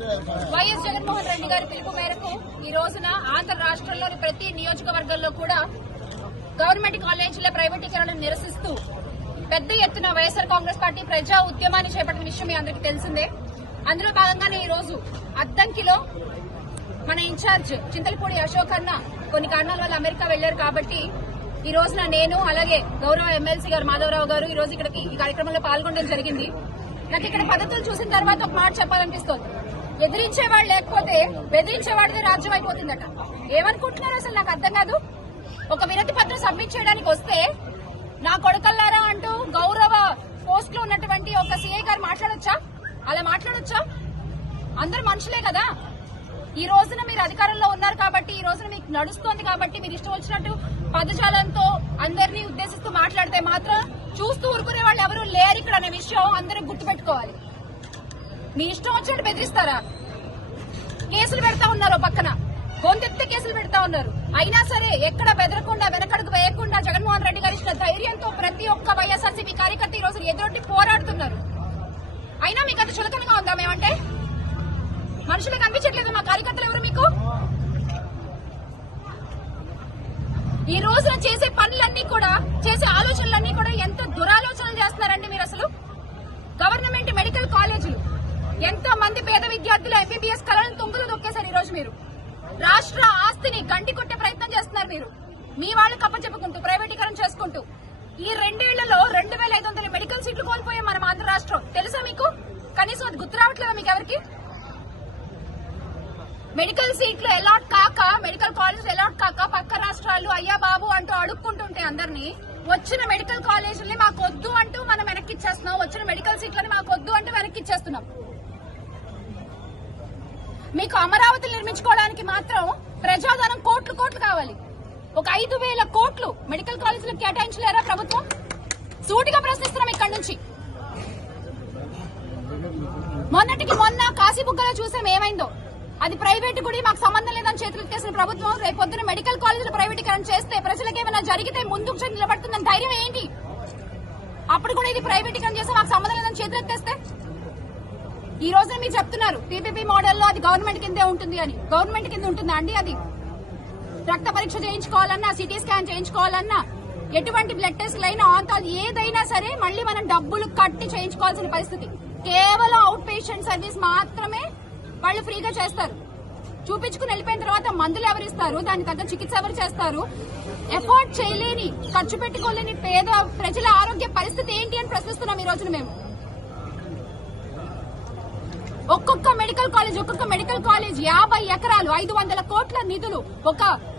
YS Jaganmohan Reddy గారి పిలుపు మేరకు ఈ రోజున ఆంధ్ర రాష్ట్రంలోని ప్రతి నియోజకవర్గంలో కూడా గవర్నమెంట్ కాలేజీల ప్రైవేటీకరణను నిరసిస్తూ పెద్ద ఎత్తున వైఎస్ఆర్ కాంగ్రెస్ పార్టీ ప్రజా ఉద్యమాన్ని చేపట్టిన విషయం మీ అందరికీ తెలిసిందే. అందులో భాగంగానే ఈ రోజు అద్దంకిలో మన ఇన్ఛార్జ్ చింతలపూడి అశోక్ అన్న కొన్ని కారణాల వల్ల అమెరికా వెళ్ళారు కాబట్టి ఈ రోజున నేను అలాగే గౌరవ ఎమ్మెల్సీ గారు మాధవరావు గారు ఈ రోజు ఇక్కడికి ఈ కార్యక్రమంలో పాల్గొనడం జరిగింది. నాకు ఇక్కడ పద్ధతులు చూసిన తర్వాత ఒక మాట చెప్పాలనిపిస్తోంది. ఎదిరించేవాడు లేకపోతే బెదిరించేవాడిదే రాజ్యం అయిపోతుందట ఏమనుకుంటున్నారు అసలు? నాకు అర్థం కాదు. ఒక వినతి పత్రం సబ్మిట్ చేయడానికి వస్తే నా కొడుకల్లారా అంటూ గౌరవ పోస్ట్లో ఉన్నటువంటి ఒక సీఐ గారు మాట్లాడొచ్చా? అలా మాట్లాడొచ్చా? అందరు మనుషులే కదా. ఈ రోజున మీరు అధికారంలో ఉన్నారు కాబట్టి ఈ రోజున మీకు నడుస్తోంది కాబట్టి మీరు ఇష్టం వచ్చినట్టు పదజాలంతో అందరినీ ఉద్దేశిస్తూ మాట్లాడితే మాత్రం చూస్తూ ఊరుకునే వాళ్ళు ఎవరు లేరు ఇక్కడ అనే విషయం అందరూ గుర్తుపెట్టుకోవాలి. మీ ఇష్టం వచ్చినట్టు బెదిరిస్తారా? కేసులు పెడతా ఉన్నారు పక్కన. గొంతెత్తి కేసులు పెడతా ఉన్నారు. అయినా సరే ఎక్కడ బెదరకుండా వెనకడుగు వేయకుండా జగన్మోహన్ రెడ్డి గారి ధైర్యంతో ప్రతి ఒక్క వైఎస్ఆర్సీపీ కార్యకర్త ఈ రోజు ఎదురొట్టి పోరాడుతున్నారు. అయినా మీకు అది చులకనగా ఉందా మేమంటే? మనుషులకు కనిపించట్లేదు మా కార్యకర్తలు ఎవరు మీకు? ఈ రోజున చేసే పనులన్నీ కూడా చేసే ఆలోచనలన్నీ కూడా ఎంత దురాలోచనలు చేస్తున్నారండి మీరు అసలు? ఎంతో మంది పేద విద్యార్థులు ఎంబీబీఎస్ కళలను తుంగులు దొక్కేశారు ఈ రోజు మీరు. రాష్ట్ర ఆస్తిని గంటి కొట్టే ప్రయత్నం చేస్తున్నారు మీరు. మీ వాళ్ళు కప్పచెప్పుకుంటూ ప్రైవేటీకరణ చేసుకుంటూ. ఈ రెండేళ్ళలో రెండు వేల ఐదు వందల మెడికల్ సీట్లు కోల్పోయాం మనం ఆంధ్ర రాష్ట్రం. తెలుసా మీకు? కనీసం అది గుర్తు రావట్లేదా మీకు ఎవరికి? మెడికల్ సీట్లు అలాట్ కాక మెడికల్ కాలేజ్ అలాట్ కాక పక్క రాష్ట్రాలు అయ్యా బాబు అంటూ అడుక్కుంటుంటే అందరినీ వచ్చిన మెడికల్ కాలేజీని మాకు వద్దు అంటూ మనం వెనక్కి ఇచ్చేస్తున్నాం వచ్చిన మెడికల్ సీట్లని మాకు వద్దు అంటూ వెనక్కి ఇచ్చేస్తున్నాం. మీకు అమరావతి నిర్మించుకోవడానికి మాత్రం ప్రజాధనం కోట్లు కోట్లు కావాలి. ఒక ఐదు వేల కోట్లు మెడికల్ కాలేజీలకు కేటాయించలేరా ప్రభుత్వం? సూటిగా ప్రశ్నిస్తున్నాం ఇక్కడి నుంచి. మొన్నటికి మొన్న కాశీబుగ్గలో చూసాం ఏమైందో. అది ప్రైవేట్ గుడి మాకు సంబంధం లేదని చేతులు ఎత్తేసిన ప్రభుత్వం రేపొద్దున మెడికల్ కాలేజీలు ప్రైవేటీకరణ చేస్తే ప్రజలకు ఏమైనా జరిగితే ముందుకు నిలబడుతుందని ధైర్యం ఏంటి? అప్పుడు కూడా ఇది ప్రైవేటీకరణ చేస్తే మాకు సంబంధం లేదని చేతులు ఎత్తేస్తే? ఈ రోజున మీరు చెప్తున్నారు పీపీపీ మోడల్లో అది గవర్నమెంట్ కిందే ఉంటుంది అని. గవర్నమెంట్ కింద ఉంటుందా అండి అది? రక్త పరీక్ష చేయించుకోవాలన్నా సిటీ స్కాన్ చేయించుకోవాలన్నా ఎటువంటి బ్లడ్ టెస్ట్ అయినా ఆంతాలు ఏదైనా సరే మళ్ళీ మనం డబ్బులు కట్టి చేయించుకోవాల్సిన పరిస్థితి. కేవలం అవుట్ పేషెంట్ సర్వీస్ మాత్రమే వాళ్ళు ఫ్రీగా చేస్తారు. చూపించుకుని వెళ్ళిపోయిన తర్వాత మందులు ఎవరు ఇస్తారు? దానికి తగ్గ చికిత్స ఎవరు చేస్తారు? ఎఫోర్డ్ చేయలేని ఖర్చు పెట్టుకోలేని పేద ప్రజల ఆరోగ్య పరిస్థితి ఏంటి అని ప్రశ్నిస్తున్నాం ఈ రోజున మేము. ఒక్కొక్క మెడికల్ కాలేజ్ ఒక్కొక్క మెడికల్ కాలేజ్ యాభై ఎకరాలు ఐదు వందల కోట్ల నిధులు. ఒక